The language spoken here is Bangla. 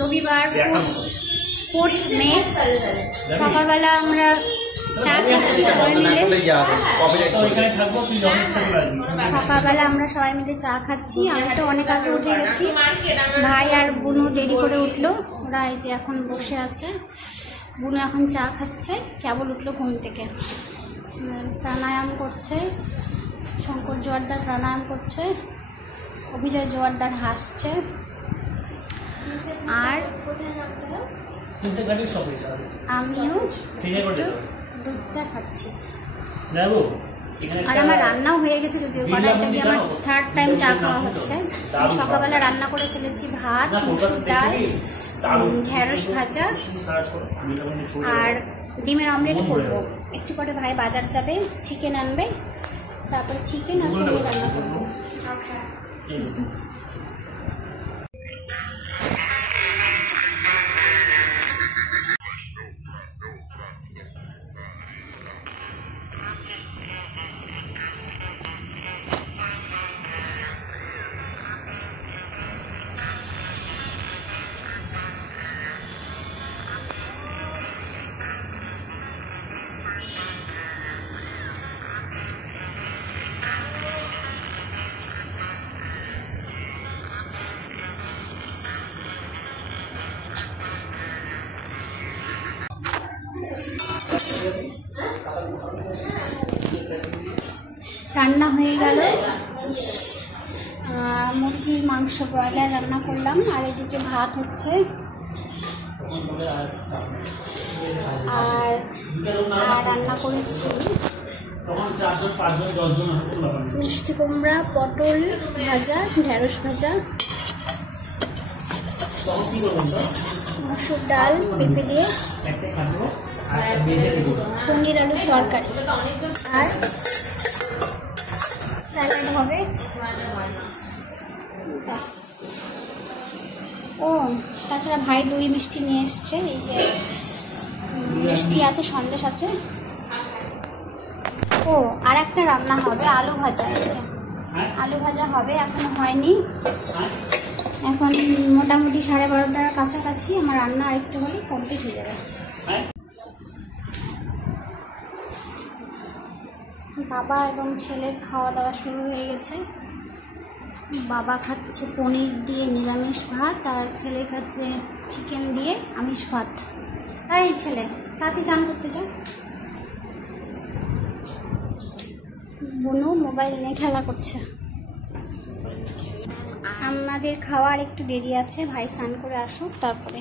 রবিবার 4 মে সকালবেলা আমরা সবাই মিলে চা খাচ্ছি। আমি তো অনেক আগে উঠে গেছি, ভাই আর বুনু দেরি করে উঠলো। ওরা এই যে এখন বসে আছে, বুনু এখন চা খাচ্ছে, কেবল উঠলো ঘুম থেকে। প্রাণায়াম করছে, শঙ্কর জোয়ারদার প্রাণায়াম করছে, অভিজয় জোয়ারদার হাসছে। আর আমিও দুধ চা খাচ্ছি। আর আমার রান্নাও হয়ে গেছে, যদিও কড়াইতে দিয়ে আমার 3rd টাইম চা খাওয়া হচ্ছে। সকালবেলা রান্না করে ফেলেছি ভাত, মুসুর ডাল, ঢেঁড়স ভাজা আর ডিমের অমলেট করবো। একটু পরে ভাই বাজার যাবে, চিকেন আনবে, তারপরে চিকেন আর পনির রান্না করবো। রান্না হয়ে গেল, মুরগির মাংস ব্রয়লার রান্না করলাম। আর এদিকে ভাত হচ্ছে, আর রান্না করেছি মিষ্টি কুমড়া, পটল ভাজা, ঢেঁড়স ভাজা, মসুর ডাল পেঁপে দিয়ে, পনির আলুর তরকারি, আর স্যালাড হবে। ব্যাস। ও তাছাড়া ভাই দই মিষ্টি নিয়ে এসছে, এই যে মিষ্টি আছে, সন্দেশ আছে। ও আর একটা রান্না হবে, আলু ভাজা। আলু ভাজা হবে, এখনো হয়নি। এখন মোটামুটি 12:30টার কাছাকাছি। আমার রান্না আরেকটু হলে কমপ্লিট হয়ে যাবে। বাবা এবং ছেলের খাওয়া দাওয়া শুরু হয়ে গেছে। বাবা খাচ্ছে পনির দিয়ে নিরামিষ ভাত, আর ছেলে খাচ্ছে চিকেন দিয়ে আমিষ ভাত। এই ছেলে তাতে চান করতে যা। বুনু মোবাইল নিয়ে খেলা করছে। আমাদের খাওয়ার একটু দেরি আছে, ভাই স্নান করে আসুক তারপরে।